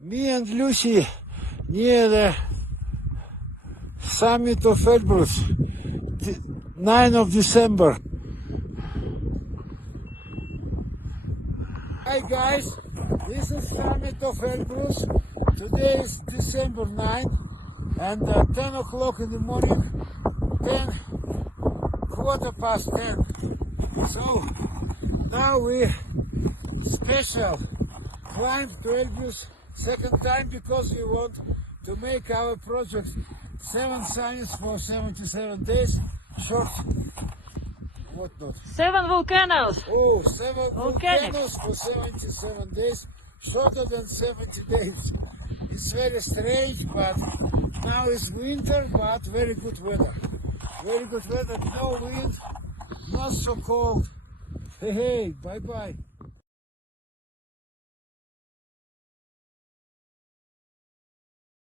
Me and Lucy near the summit of Elbrus, 9th of December. Hi guys, this is summit of Elbrus. Today is December 9th and 10 o'clock in the morning, 10:15. So now we special climb to Elbrus second time because we want to make our project 7 summits for 77 days, short, what not? 7 volcanoes. Oh, 7 volcanoes for 77 days, shorter than 70 days. It's very strange, but now it's winter, but very good weather. Very good weather, no wind, not so cold. Hey, bye-bye.